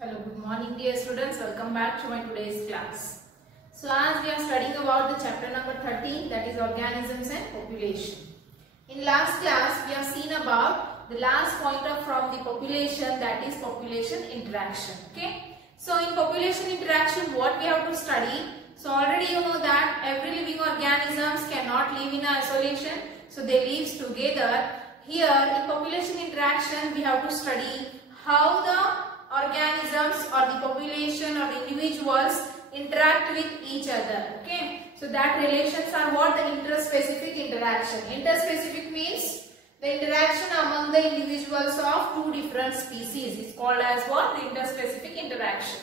Hello, good morning dear students. Welcome back to my today's class. So as we are studying about the chapter number 13, that is organisms and population. In last class we have seen about the last pointer from the population, that is population interaction. Okay. So in population interaction what we have to study? So already you know that every living organisms cannot live in isolation. So they live together. Here in population interaction we have to study how the organisms or the population or the individuals interact with each other. Okay, so that relations are what? The interspecific interaction. Interspecific means the interaction among the individuals of two different species is called as what? The interspecific interaction.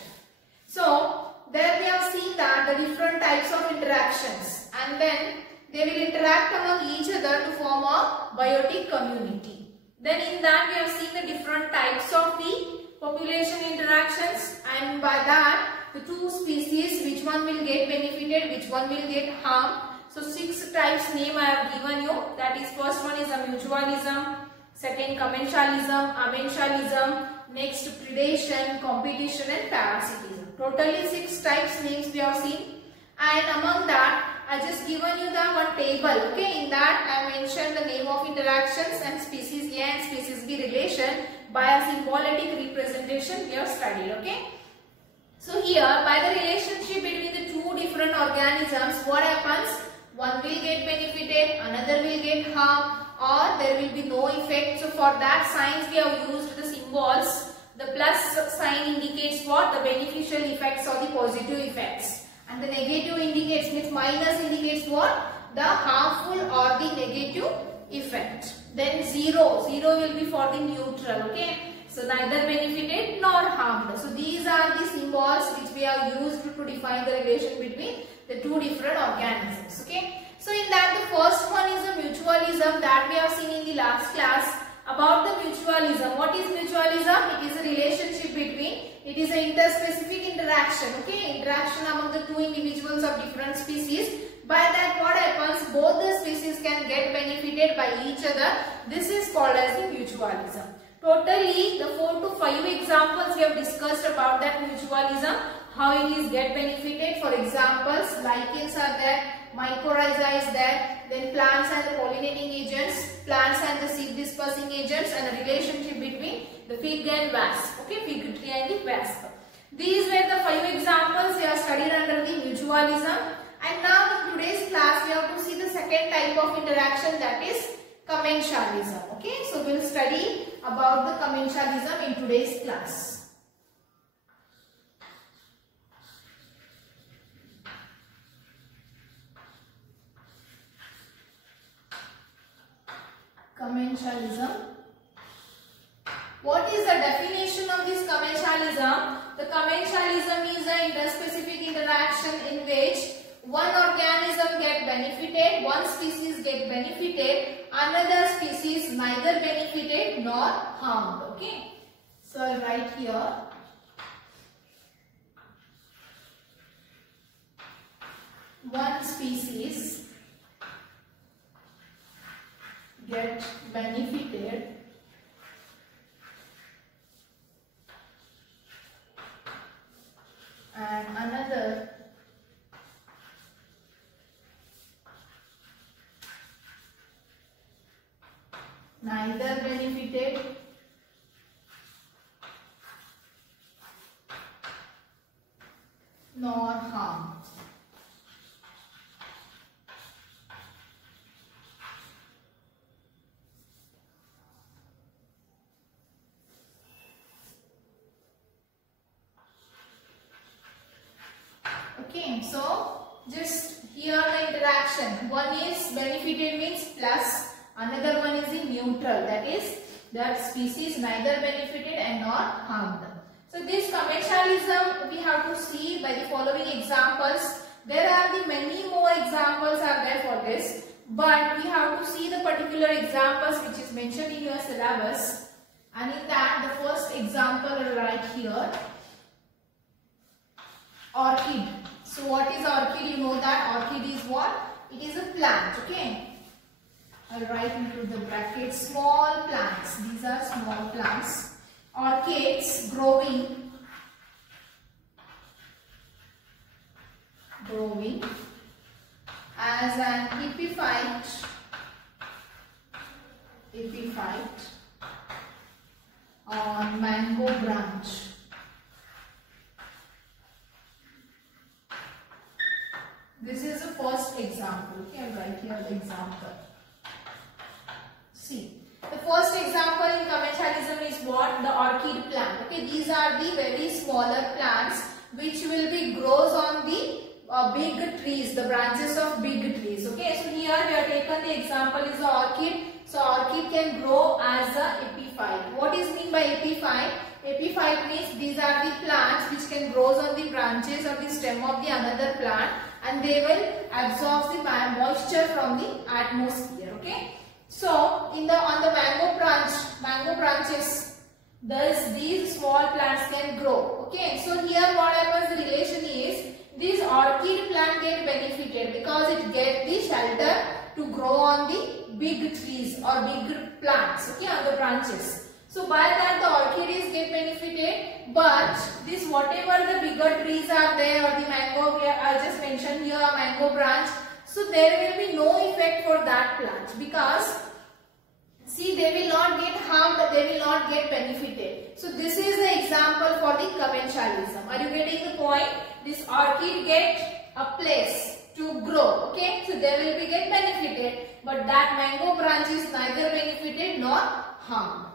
So there we have seen that the different types of interactions, and then they will interact among each other to form a biotic community. Then in that we have seen the different types of the population interactions, and by that the two species, which one will get benefited, which one will get harmed. So 6 types name I have given you. That is, first one is a mutualism, second commensalism, amensalism, next predation, competition and parasitism. Totally 6 types names we have seen, and among that I just given you the one table. Okay, in that I mentioned the name of interactions and species A and species B relation by a symbolic representation we have studied. Okay, so here by the relationship between the two different organisms, what happens? One will get benefited, another will get harmed, or there will be no effect. So for that signs we have used the symbols. The plus sign indicates what? The beneficial effects or the positive effects, and the negative indicates, means minus indicates what? The harmful or the negative effect. Then 0 will be for the neutral. Okay, so neither benefited nor harmed. So these are the symbols which we have used to define the relation between the two different organisms. Okay, so in that the first one is the mutualism that we have seen in the last class. About the mutualism, what is mutualism? It is a relationship between, it is an interspecific interaction. Okay, interaction among the two individuals of different species. By that what happens? Both the species can get benefited by each other. This is called as the mutualism. Totally the 4 to 5 examples we have discussed about that mutualism, how it is get benefited. For examples, lichens are there, mycorrhiza is there, then plants and the pollinating agents, plants and the seed dispersing agents, and the relationship between the fig and wasp. Okay, fig tree and the wasp. These were the 5 examples we have studied under the mutualism. And now in today's class we have to see the second type of interaction, that is commensalism. Okay, so we will study about the commensalism in today's class. Commensalism. What is the definition of this commensalism? The commensalism is an interspecific interaction in which one organism get benefited, one species get benefited, another species neither benefited nor harmed. Okay, so I'll write here. One species get benefited and another neither benefited nor harmed. Okay, so just here the interaction. One is benefited means plus, another one is in neutral, that is that species neither benefited and nor harmed. So this commensalism we have to see by the following examples. There are the many more examples are there for this, but we have to see the particular examples which is mentioned in your syllabus. And in that the first example I will write here, orchid. So what is orchid? You know that orchid is what? It is a plant. Okay, I'll write into the bracket small plants. These are small plants. Orchids growing growing as an epiphyte on mango branch. This is the first example. Okay, I'll write here the example. See, the first example in commensalism is what? The orchid plant. Okay, these are the very smaller plants which will be grows on the big trees, the branches of big trees. Okay, so here we have taken the example is the orchid. So orchid can grow as a epiphyte. What is mean by epiphyte? Epiphyte means these are the plants which can grow on the branches or the stem of the another plant, and they will absorb the moisture from the atmosphere. Okay. So on the mango branches, these small plants can grow. Okay. So here what happens? The relation is this orchid plant get benefited because it get the shelter to grow on the big trees or big plants. Okay, on the branches. So by that the orchids get benefited, but this whatever the bigger trees are there or the mango, I just mentioned here a mango branch, so there will be no effect for that plant because see they will not get harmed, they will not get benefited. So this is the example for the commensalism. Are you getting the point? This orchid get a place to grow. Okay, so they will be get benefited, but that mango branch is neither benefited nor harmed.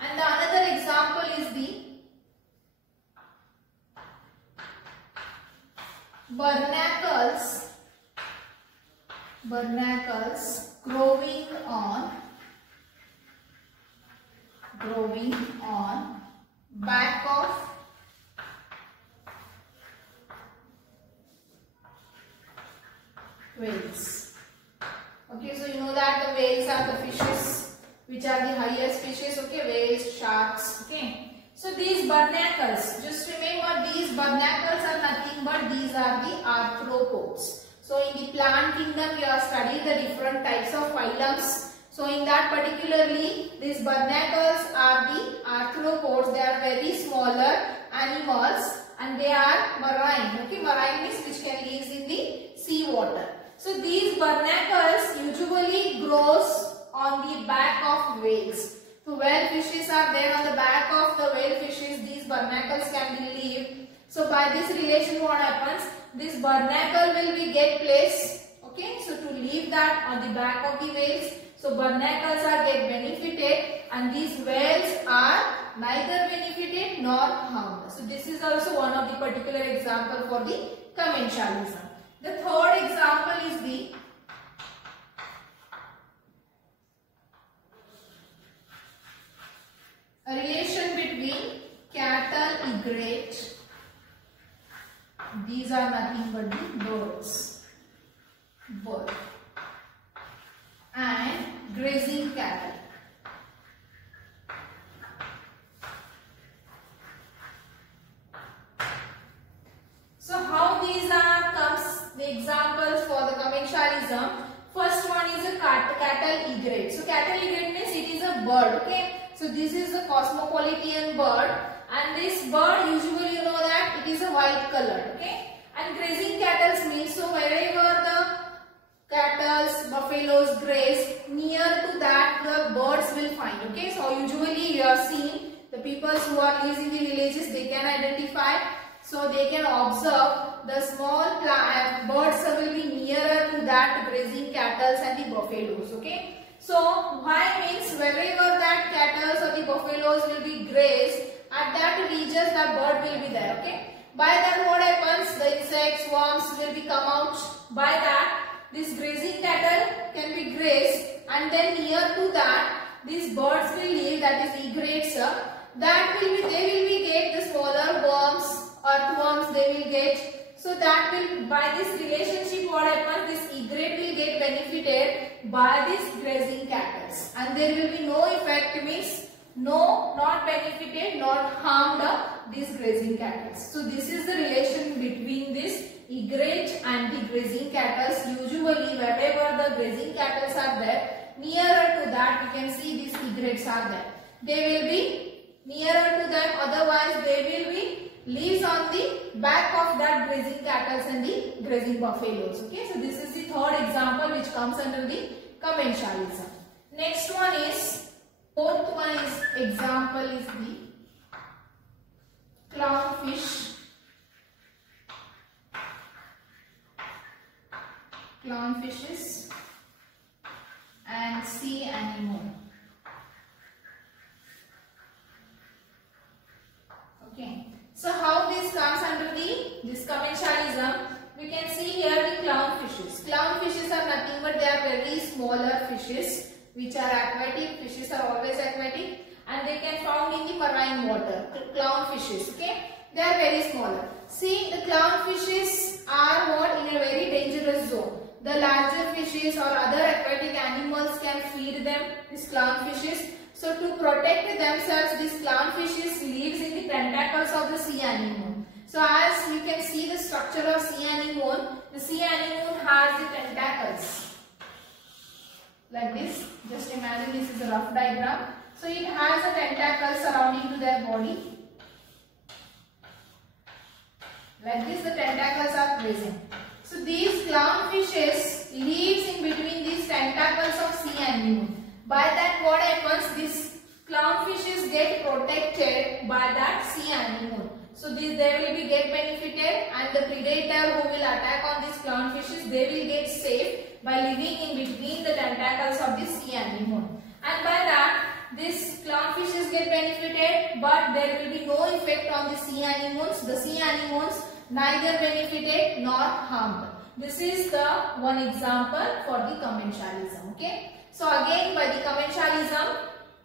And the another example is the barnacles growing on back of whales. Okay, so you know that the whales are the fishes which are the highest fishes. Okay, whales, sharks. Okay, so these barnacles, just remember these barnacles are nothing but these are the arthropods. So in the plant kingdom you have studied the different types of phylums. So in that particularly these barnacles are the arthropods. They are very smaller animals and they are marine. Okay, marine means which can live in the sea water. So these barnacles usually grows on the back of whales. So whale fishes are there on the back of the whale fishes, these barnacles can be lived. So by this relation what happens? This barnacle will be get place. Okay, so to leave that on the back of the whales. So barnacles are get benefited and these whales are neither benefited nor harmed. So this is also one of the particular example for the commensalism. The third example is the a relation between cattle egret, these are nothing but the bird, and grazing cattle. So how these comes the examples for the commensalism. First one is a cattle egret. So cattle egret means it is a bird. Okay. So this is a cosmopolitan bird, and this bird usually you know that it is a white color. Okay. And grazing cattle means so wherever the cattle, buffaloes graze, near to that the birds will find. Okay. So usually you have seen the people who are living in the villages, they can identify. So they can observe the small birds will be nearer to that grazing cattle and the buffaloes. Okay. So why means wherever that cattle or the buffaloes will be grazed, at that regions the bird will be there. Okay. By that what happens? The insects, worms will be come out. By that this grazing cattle can be grazed, and then near to that these birds will live, that is egrets. That will be, they will be get the smaller worms, earthworms they will get. So that will, by this relationship what happens, this egret will get benefited by this grazing cattle, and there will be no effect, means no, not benefited, not harmed these grazing cattle. So this is the relation between this egret and the grazing cattle. Usually wherever the grazing cattle are there, nearer to that you can see these egrets are there. They will be nearer to them, otherwise they will be lives on the back of that grazing cattle and the grazing buffaloes. Okay, so this is the third example which comes under the commensalism. Next one is, fourth one is, example is the clownfish. Clownfishes and sea anemone. Okay, so how this comes under this commensalism? We can see here the clownfishes. Clownfishes are nothing but they are very smaller fishes which are aquatic. Fishes are always aquatic and they can found in the marine water. Clownfishes, okay, they are very smaller. See, the clownfishes are what, in a very dangerous zone. The larger fishes or other aquatic animals can feed them, these clownfishes. So to protect themselves, these clownfishes lives in the tentacles of the sea anemone. So as you can see the structure of sea anemone, the sea anemone has the tentacles like this. Just imagine this is a rough diagram. So it has a tentacle surrounding to their body. Like this, the tentacles are present. So these clownfishes lives in between these tentacles of sea anemone. By that, what happens? These clownfishes get protected by that sea anemone. So they will be get benefited, and the predator who will attack on these clownfishes, they will get safe by living in between the tentacles of the sea anemone. And by that, these clownfishes get benefited, but there will be no effect on the sea anemones. The sea anemones neither benefited nor harmed. This is the one example for the commensalism. Okay. So again, by the commensalism,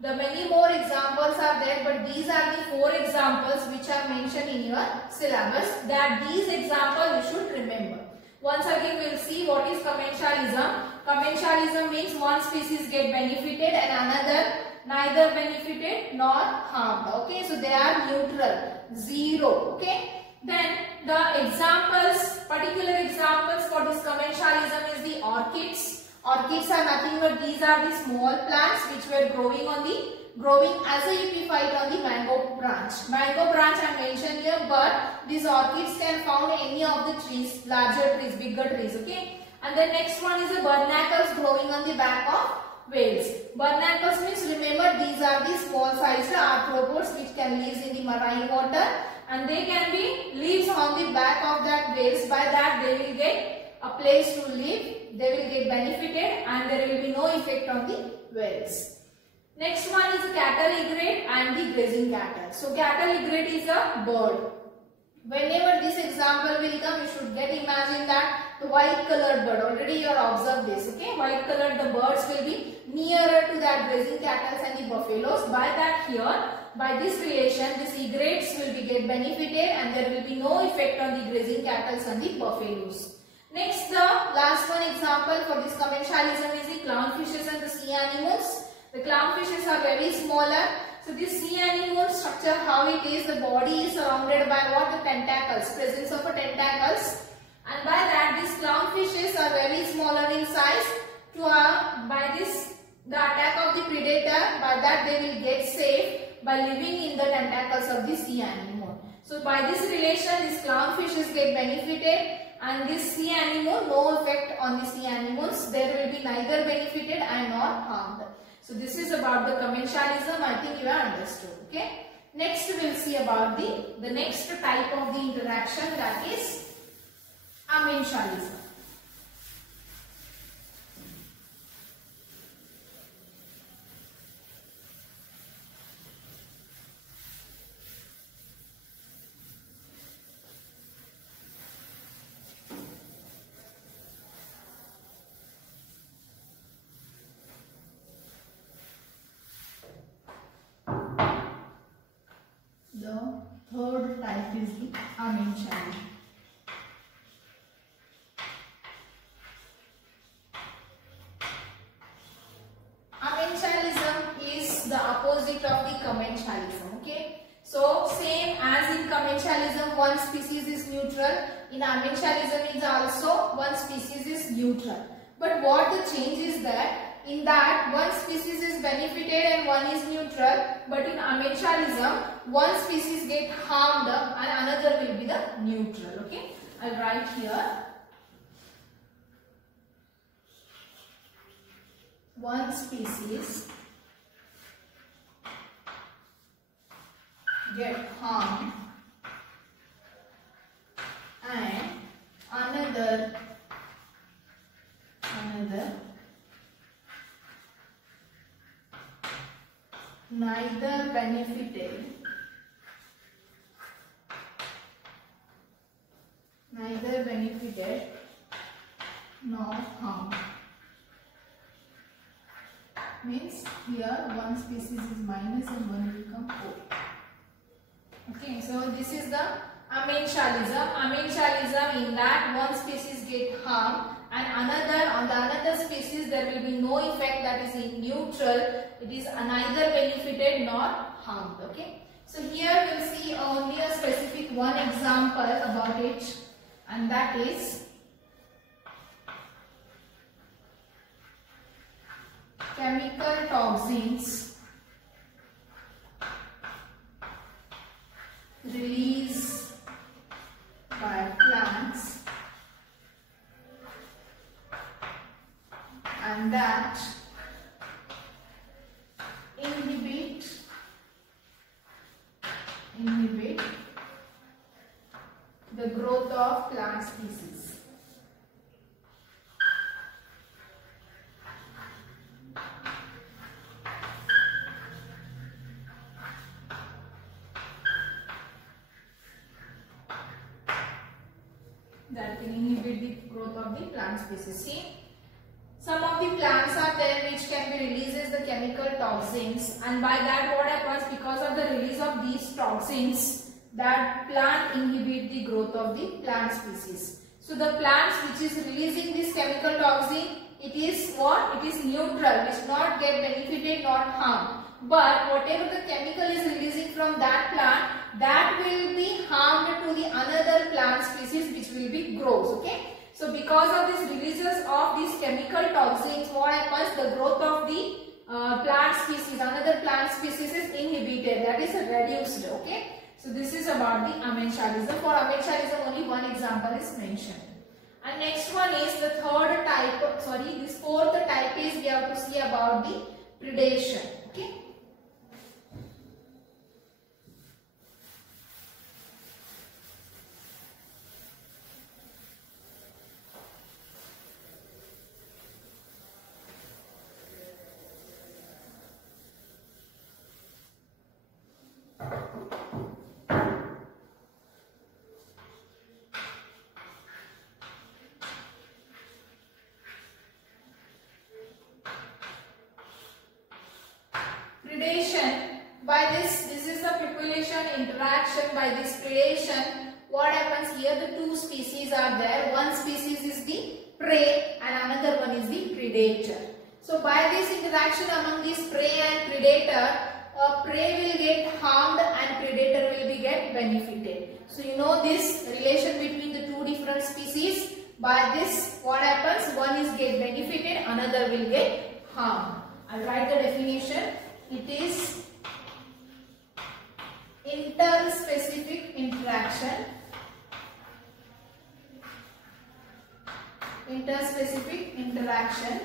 the many more examples are there, but these are the 4 examples which are mentioned in your syllabus. That these examples you should remember. Once again, we will see what is commensalism. Commensalism means one species get benefited and another neither benefited nor harmed. Okay, so they are neutral, zero. Okay. Then the examples, particular examples for this commensalism is the orchids. Orchids are nothing but these are the small plants which were growing as a epiphyte on the mango branch. Mango branch I mentioned here, but these orchids can found any of the trees, larger trees, bigger trees. Okay. And the next one is the barnacles growing on the back of whales. Barnacles means, remember, these are the small sized arthropods which can live in the marine water, and they can be lives on the back of that whales. By that they will get a place to live, they will get benefited, and there will be no effect on the whales. Next one is the cattle egret and the grazing cattle. So cattle egret is a bird. Whenever this example will come, you should imagine that the white colored bird. Already you have observed this. Okay, white colored, the birds will be nearer to that grazing cattle and the buffaloes. By that here, by this relation, these egrets will be get benefited, and there will be no effect on the grazing cattle and the buffaloes. Next, the last one example for this commensalism is the clownfishes and the sea anemones. The clownfishes are very smaller. So this sea anemone structure, how it is, the body is surrounded by what? The tentacles, presence of a tentacles. And by that, these clownfishes are very smaller in size. By this, the attack of the predator, by that they will get safe by living in the tentacles of the sea anemone. So by this relation, these clownfishes get benefited, and this sea anemone, no effect on the sea anemones. There will be neither benefited and nor harmed. So this is about the commensalism. I think you have understood. Okay. Next we will see about the next type of the interaction, that is amensalism. The third type is the amensalism. Amensalism is the opposite of the commensalism. Okay. So same as in commensalism, one species is neutral. In amensalism is also one species is neutral. But what the change is that in that one species is benefited and one is neutral. But in amensalism, one species get harmed and another will be the neutral. Okay, I'll write here. One species get harmed and another neither benefited nor harmed. Means here one species is minus and one will become O. Okay, so this is the amensalism. Amensalism in that one species get harmed and on the another species there will be no effect, that is in neutral. It is neither benefited nor harmed. Okay, so here we'll see only a specific one example about it, and that is chemical toxins released by plants and that inhibit the growth of plant species. That can inhibit the growth of the plant species. See, some of the plants are there which can be releases the chemical toxins, and by that what happens, because of the release of these toxins, that plant inhibit the growth of the plant species. So the plants which is releasing this chemical toxin, it is what? It is neutral, which not get benefited nor harmed. But whatever the chemical is releasing from that plant, that will be harmed to the another plant species which will be grows. Okay. So because of these releases of these chemical toxins, what happens? The growth of the plant species, another plant species is inhibited, that is reduced. Okay. So this is about the amensalism. For amensalism only one example is mentioned. And next one is the third type, this fourth type is we have to see about the predation. Okay. Predation, by this is the population interaction. By this predation, what happens here? The two species are there. One species is the prey and another one is the predator. So by this interaction among this prey and predator, prey will get harmed and predator will be get benefited. So you know this relation between the two different species. By this what happens? One is get benefited, another will get harmed. I'll write the definition. It is interspecific interaction. Interspecific interaction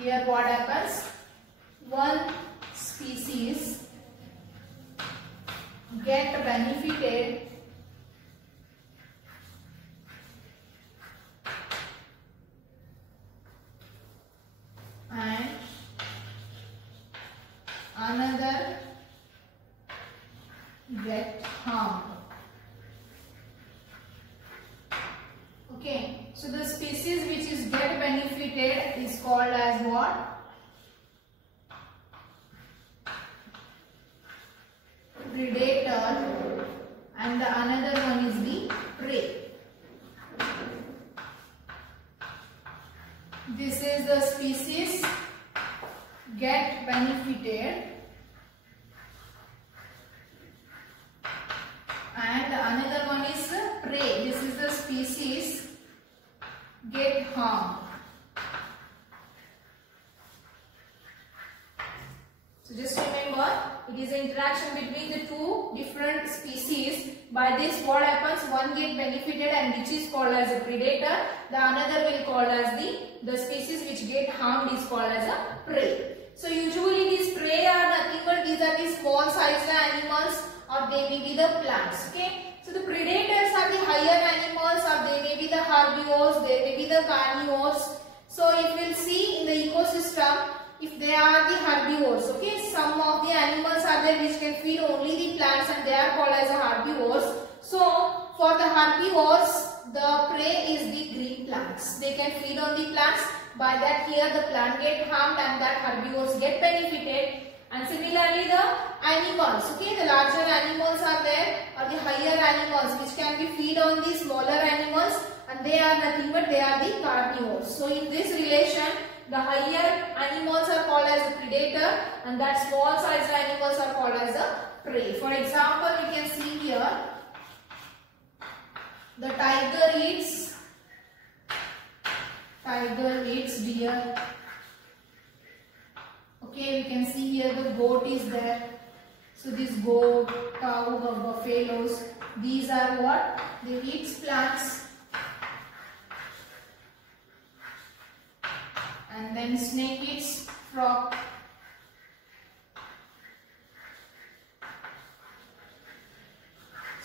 here what happens? One species get benefited and another get harmed. Okay, so the species which is get benefited is called as what? Predator, and the another one is the prey. This is the species get benefited and another one is prey. This is the species get harmed. So just remember, it is an interaction between the two different species. By this what happens, one get benefited and which is called as a predator, the another will called as the species which get harmed is called as a prey. So usually these prey are nothing but these are the small sized animals or they may be the plants. Okay. So the predators are the higher animals or they may be the herbivores, they may be the carnivores. So if we will see in the ecosystem, if they are the herbivores, okay, some of the animals are there which can feed only the plants and they are called as a herbivores. So for the herbivores, the prey is the green plants. They can feed on the plants. By that here the plant get harmed and that herbivores get benefited. And similarly the animals, okay, the larger animals are there or the higher animals which can be feed on the smaller animals and they are nothing but they are the carnivores. So in this relation, the higher animals are called as a predator and that small sized animals are called as a prey. For example, we can see here the tiger eats deer. Okay, we can see here the goat is there. So this goat, cow, buffaloes, these are what? They eat plants. And then snake eats frog.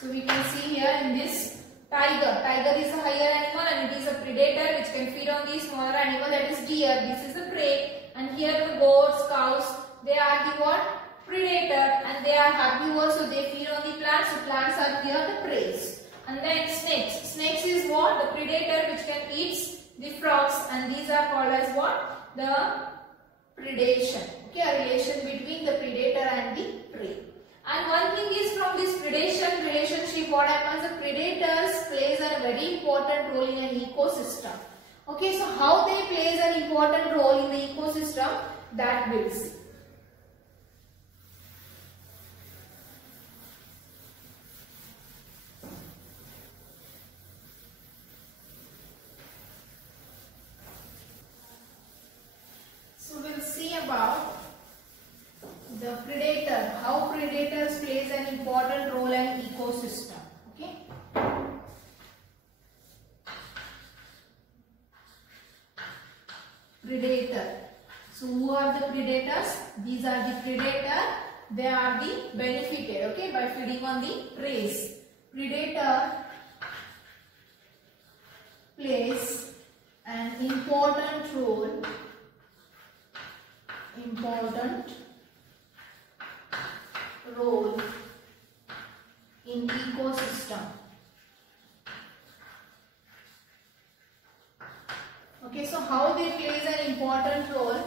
So we can see here in this tiger. Tiger is a higher animal and it is a predator which can feed on the smaller animal, that is deer. This is the prey. And here the goats, cows, they are the what? Predator and they are herbivores, so they feed on the plants. So plants are here the prey. And then snakes. Snakes is what? The predator which can eat the frogs and these are called as what? The predation. Okay, a relation between the predator and the prey. And one thing is from this predation relationship, what happens? The predators plays a very important role in an ecosystem. Okay, so how they plays an important role in the ecosystem, that we'll see. So we'll see about the predator, how predators plays an important role in ecosystem. Okay. Predator. So who are the predators? These are the predator. They are the benefited, okay, by feeding on the prey. Predator plays an important role in ecosystem. Okay, so how they plays an important role?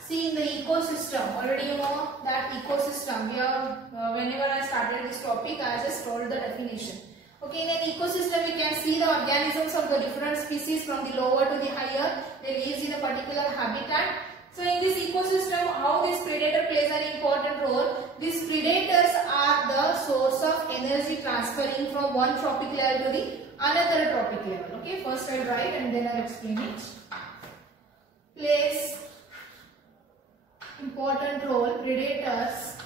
See, in the ecosystem, already you know that ecosystem. We have whenever I started this topic, I just told the definition. Okay, in an ecosystem, we can see the organisms of the different species from the lower to the higher. They live in a particular habitat. So in this ecosystem, how this predator plays an important role? These predators are the source of energy transferring from one tropic level to the another tropic level. Okay, first I'll write and then I'll explain it. Plays important role. Predators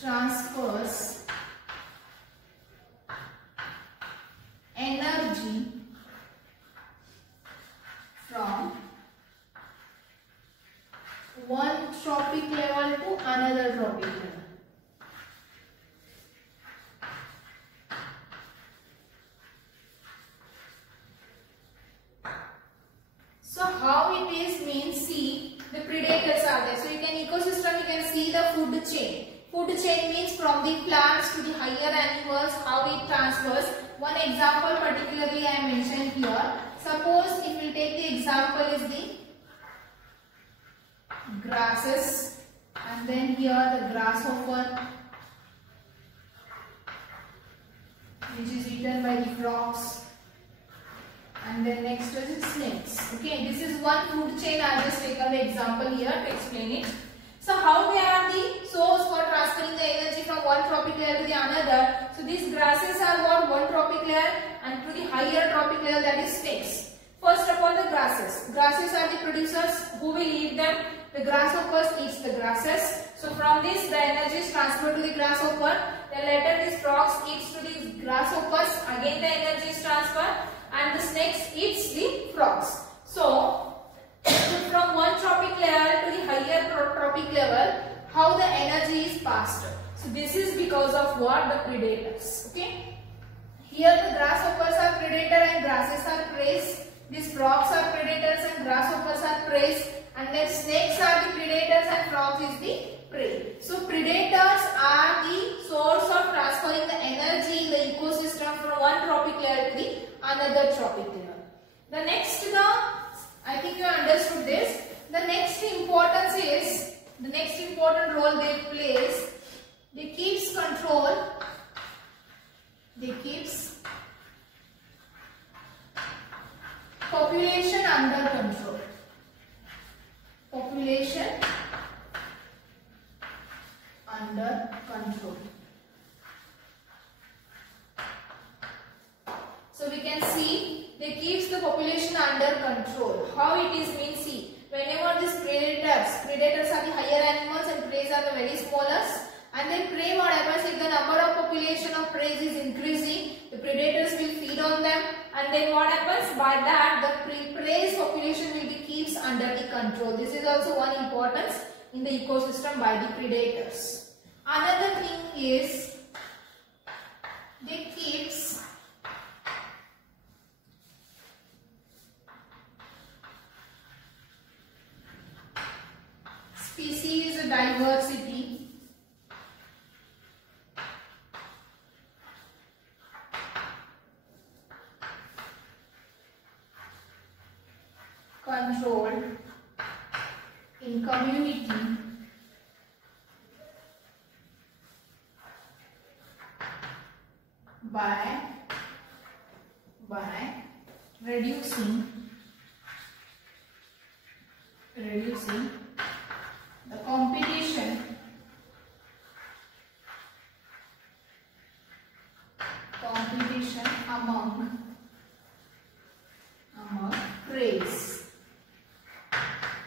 transfers energy from one tropic level to another tropic level. So how it is means, see, the predators are there. So in an ecosystem you can see the food chain. Food chain means from the plants to the higher animals, how it transfers. One example particularly I mentioned here. Suppose if we take the example is the grasses and then here the grasshopper which is eaten by the frogs. And then next is snakes. Okay, this is one food chain. I have just taken the example here to explain it. So how they are the source for transferring the energy from one tropic layer to the another. So these grasses are what? One tropic layer, and to the higher tropic layer, that is snakes. First of all, the grasses. Grasses are the producers. Who will eat them? The grasshoppers eats the grasses. So from this, the energy is transferred to the grasshopper. Then later these frogs eats to the grasshoppers. Again the energy is transferred, and the snakes eats the frogs. So from one trophic level to the higher trophic level, how the energy is passed. So this is because of what? The predators. Okay. Here the grasshoppers are predator and grasses are prey. These frogs are predators and grasshoppers are prey. And then snakes are the predators and frogs is the prey. So predators are the source of transferring the energy in the ecosystem from one trophic layer to the another trophic layer. The next, I think you understood this. The next importance is, the next important role they plays, they keeps control, they keeps population under control. Population under control. So we can see they keeps the population under control. How it is means, see, whenever these predators are the higher animals and prey are the very smallest, and then prey, what happens, if the number of population of prey is increasing, the predators will feed on them, and then what happens, by that the prey's population will be keeps under the control. This is also one importance in the ecosystem by the predators. Another thing is they keeps species diversity. Controlled in community by reducing the competition among preys.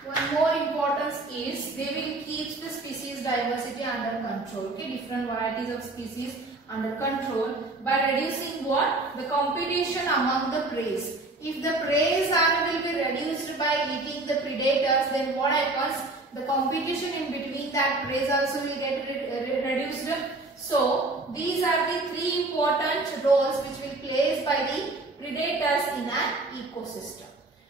One more importance is they will keep the species diversity under control. Okay, different varieties of species under control by reducing what? The competition among the preys. If the preys will be reduced by eating the predators, then what happens? The competition in between that preys also will get reduced. So these are the three important roles which will be played by the predators in an ecosystem.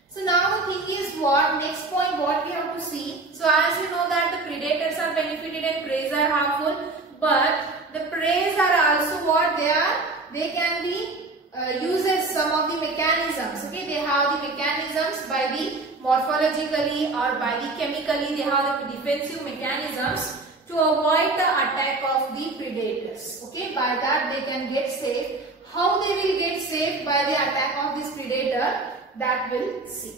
So now the thing is what? Next point what we have to see. So as you know that the predators are benefited and preys are harmful, but the preys are also what they are? They can be uses some of the mechanisms. Okay, they have the mechanisms by the morphologically or by the chemically. They have the defensive mechanisms to avoid the attack of the predators. Okay, by that they can get safe. How they will get safe by the attack of this predator? That we'll see.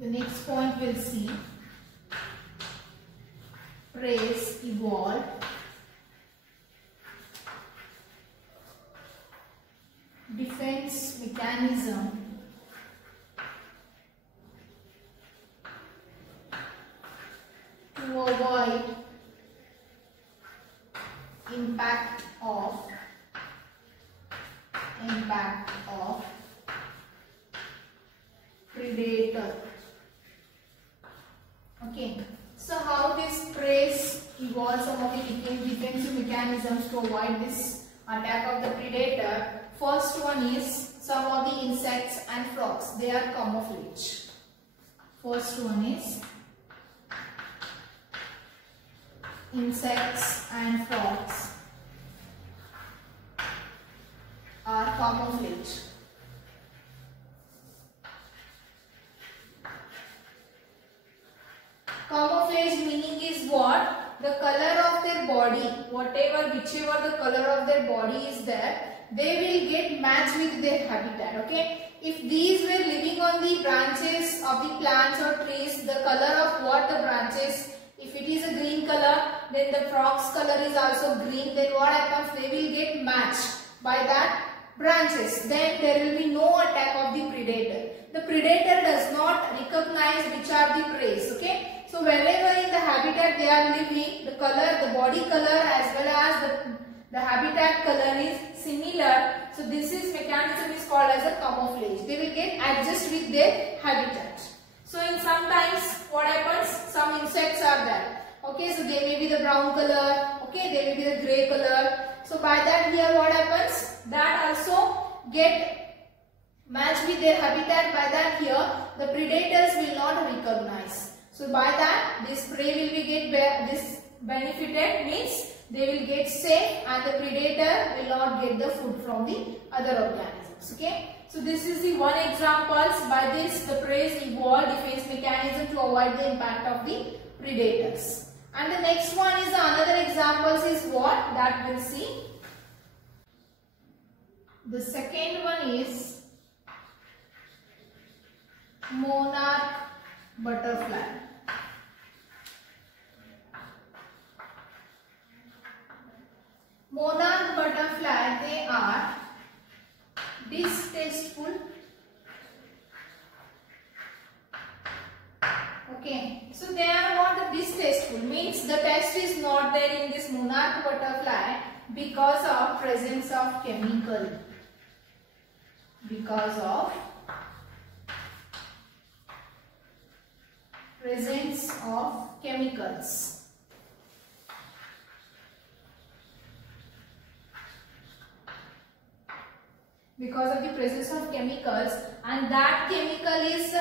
The next point we'll see. Preys evolve defense mechanism to avoid impact of predator. Okay. So how these preys evolve some of the defensive mechanisms to avoid this attack of the predator. First one is some of the insects and frogs. They are camouflage. First one is insects and frogs are camouflage. Camouflage the color of their body, whichever the color of their body is there, they will get matched with their habitat. Okay. If these were living on the branches of the plants or trees, the color of what the branches, if it is a green color, then the frog's color is also green. Then what happens? They will get matched by that branches. Then there will be no attack of the predator. The predator does not recognize which are the prey. Okay. So whenever in the habitat they are living, the color, the body color as well as the habitat color is similar. So this mechanism is called as a camouflage. They will get adjust with their habitat. So in sometimes what happens? Some insects are there. Okay, so they may be the brown color. Okay, they may be the grey color. So by that here what happens? That also get matched with their habitat. By that here the predators will not recognize. So by that this prey will be benefited, means they will get safe and the predator will not get the food from the other organisms. Okay. So this is the one example. By this the prey evolved defense mechanism to avoid the impact of the predators. And the next one is another examples is what that we'll see. The second one is monarch butterfly. Monarch butterfly, they are distasteful. Okay, so they are not distasteful, means the taste is not there in this monarch butterfly because of presence of chemical. Because of presence of chemicals. Because of the presence of chemicals, and that chemical is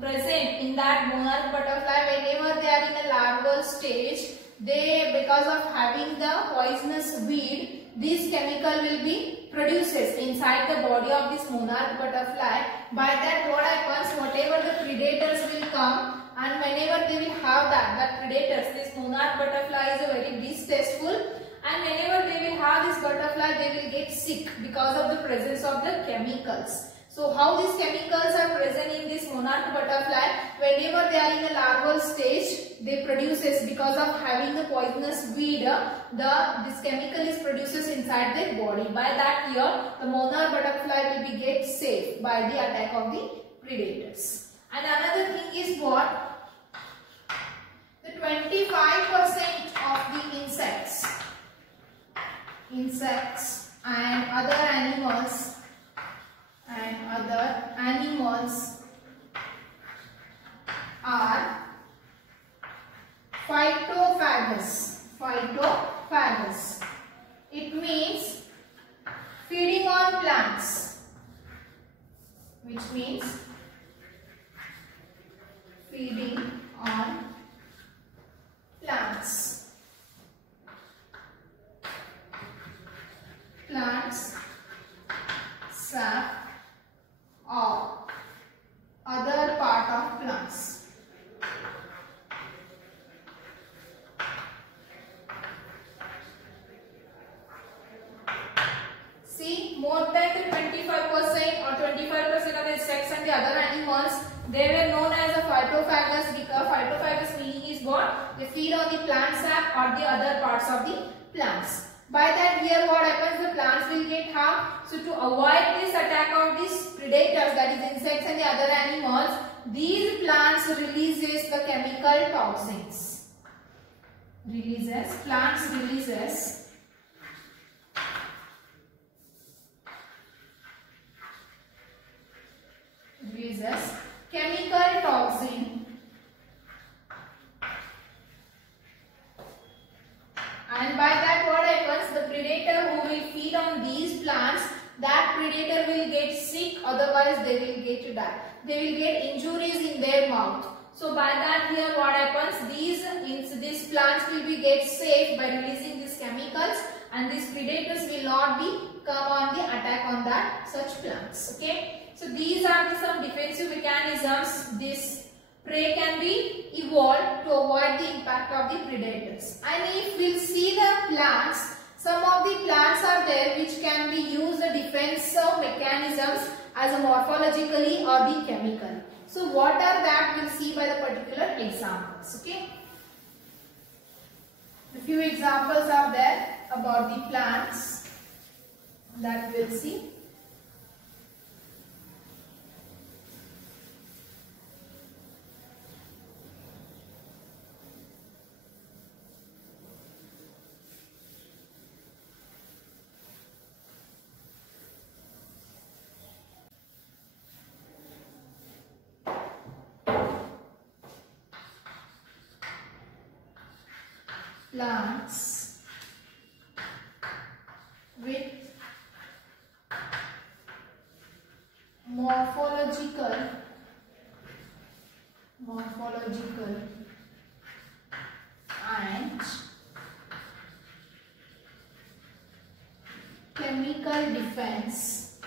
present in that monarch butterfly whenever they are in a larval stage. They, because of having the poisonous weed, this chemical will be produced inside the body of this monarch butterfly. By that what happens? Whatever the predators will come, and whenever they will have that predators, this monarch butterfly is a very distasteful. And whenever they will have this butterfly, they will get sick because of the presence of the chemicals. So how these chemicals are present in this monarch butterfly? Whenever they are in a larval stage, they produces, because of having the poisonous weed, this chemical is produces inside their body. By that here, the monarch butterfly will be get safe by the attack of the predators. And another thing is what? The 25% of the insects and other animals are phytophagous. It means feeding on plants, which means feeding on plants. Sap or other part of plants. See, more than the 25% or 25% of the insects and the other animals, they were known as a phytophagous, because phytophagous meaning is what? They feed on the plant sap or the other parts of the plants. By that here what happens? The plants will get harmed. So to avoid this attack of these predators, that is insects and the other animals, these plants releases the chemical toxins. Plants releases chemical toxin, and by that what happens? The predator who will feed on these plants, that predator will get sick, otherwise they will get die. They will get injuries in their mouth. So by that here what happens? These plants will be get safe by releasing these chemicals, and these predators will not be come on the attack on that such plants. Okay. So these are some defensive mechanisms this prey can be evolved to avoid the impact of the predators. And if we'll see the plants, some of the plants are there which can be used the defensive mechanisms as a morphologically or the chemically. So what are that, we'll see by the particular examples. Okay. A few examples are there about the plants that we'll see. Plants with morphological and chemical defense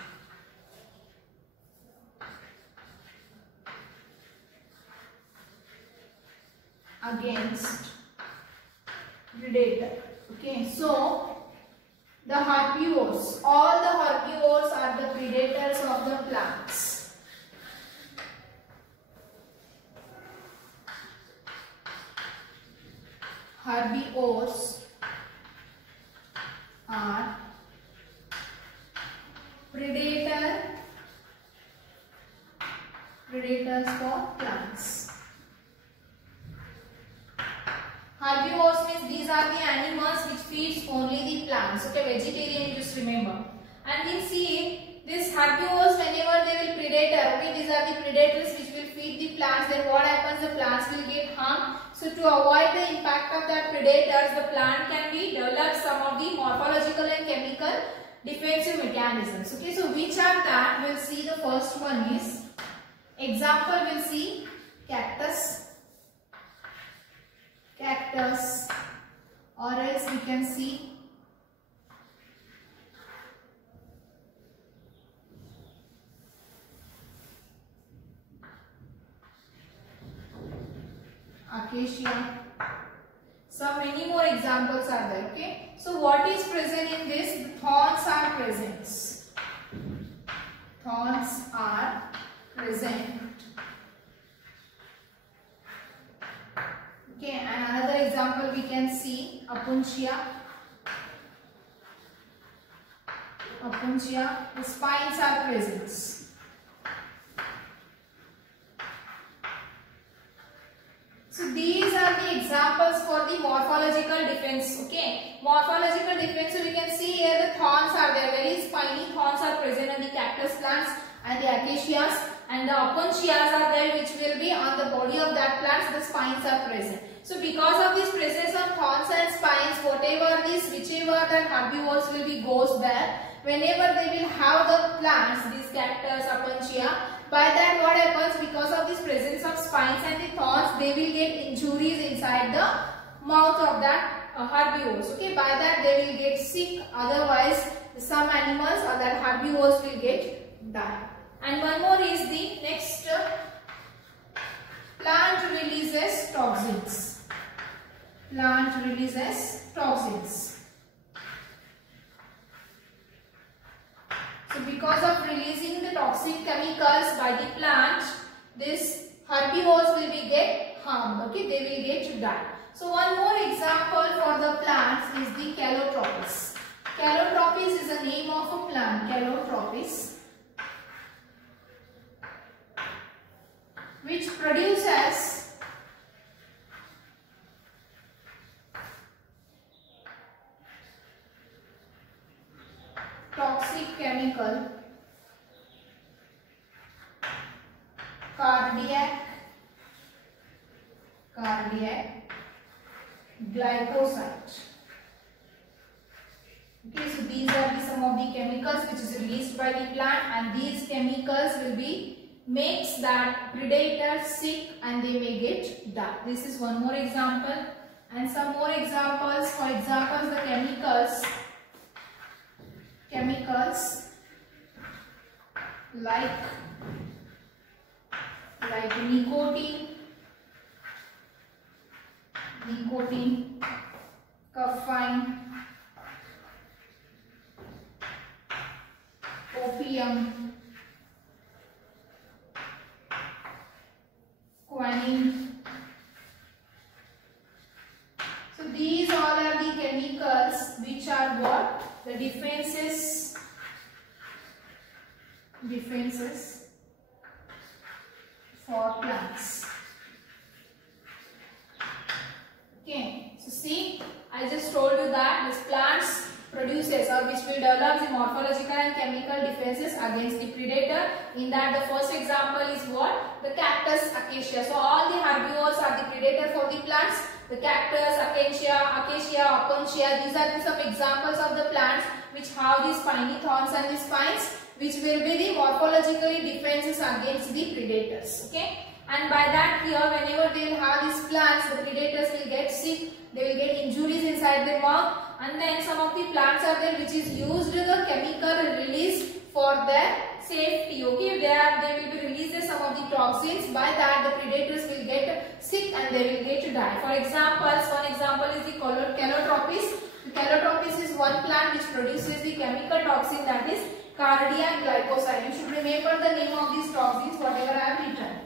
against predator. Okay, so the herbivores, all the herbivores are the predators of the plants. Herbivores are predators for plants. Herbivores means these are the animals which feeds only the plants. Okay, vegetarian, just remember. And we see this herbivores, whenever they will predator, okay, these are the predators which will feed the plants, then what happens, the plants will get harmed. So to avoid the impact of that predators, the plant can be develop some of the morphological and chemical defensive mechanisms. Okay, so which are that? We'll see the first one is, example we'll see cactus, or else we can see acacia. So many more examples are there. Okay, so what is present in this? The thorns are present. Thorns are present. Okay, and another example we can see Opuntia. The spines are present. So these are the examples for the morphological defense. Okay, morphological defense. So we can see here the thorns are there. Very spiny thorns are present in the cactus plants and the acacias, and the Opuntias are there which will be on the body of that plants. The spines are present. So because of this presence of thorns and spines, whichever that herbivores will be goes there, whenever they will have the plants, these cactus, Opuntia, by that what happens, because of this presence of spines and the thorns, they will get injuries inside the mouth of that herbivores. Okay, by that they will get sick, otherwise some animals or that herbivores will get die. And one more is the next, plant releases toxins. Plant releases toxins. So because of releasing the toxic chemicals by the plant, this herbivores will be get harmed. Okay, they will get die. So one more example for the plants is the Calotropis. Calotropis is the name of a plant. Calotropis, which produces toxic chemical cardiac glycoside. Okay, so these are some of the chemicals which is released by the plant, and these chemicals will be makes that predator sick and they may get die. This is one more example, and some more examples. For example, the chemicals like nicotine, nicotine, caffeine, opium, quinine. So these all are the chemicals which are what? The defenses for plants. Okay, so see, I just told you that this plants produces or which will develop the morphological and chemical defenses against the predator. In that, the first example is what? The cactus, acacia. So all the herbivores are the predator for the plants. The cactus, acacia, opuntia, these are some examples of the plants which have these spiny thorns and the spines, which will be the morphologically defenses against the predators. Okay, and by that here, whenever they will have these plants, the predators will get sick, they will get injuries inside their mouth, and then some of the plants are there which is used the chemical release for their safety. Okay, they will be releasing some of the toxins. By that, the predators will get sick and they will get die. For examples, one example is the calotropis. The calotropis is one plant which produces the chemical toxin, that is cardiac glycoside. You should remember the name of these toxins, whatever I have written.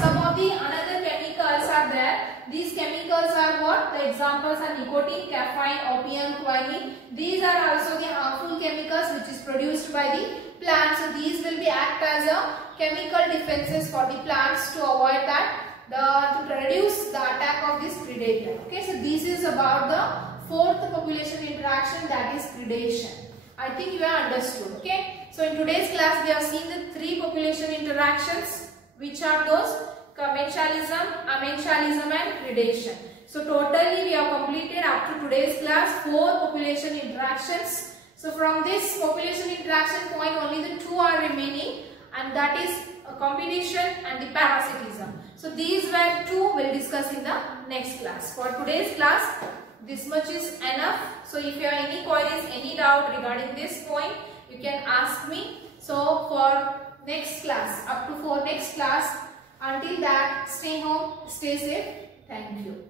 Some of the another chemicals are there. These chemicals are what? The examples are nicotine, caffeine, opium, quinine. These are also the harmful chemicals which is produced by the plants. So these will be act as a chemical defenses for the plants to avoid that, to reduce the attack of this predator. Okay, so this is about the fourth population interaction, that is predation. I think you have understood. Okay, so in today's class we have seen the three population interactions. Which are those? Commensalism, amensalism and predation. So totally we have completed up to today's class 4 population interactions. So from this population interaction point only the 2 are remaining, and that is competition and the parasitism. So these were 2 we'll discuss in the next class. For today's class this much is enough. So if you have any queries, any doubt regarding this point, you can ask me. So for next class, up to for next class, until that, stay home, stay safe. Thank you.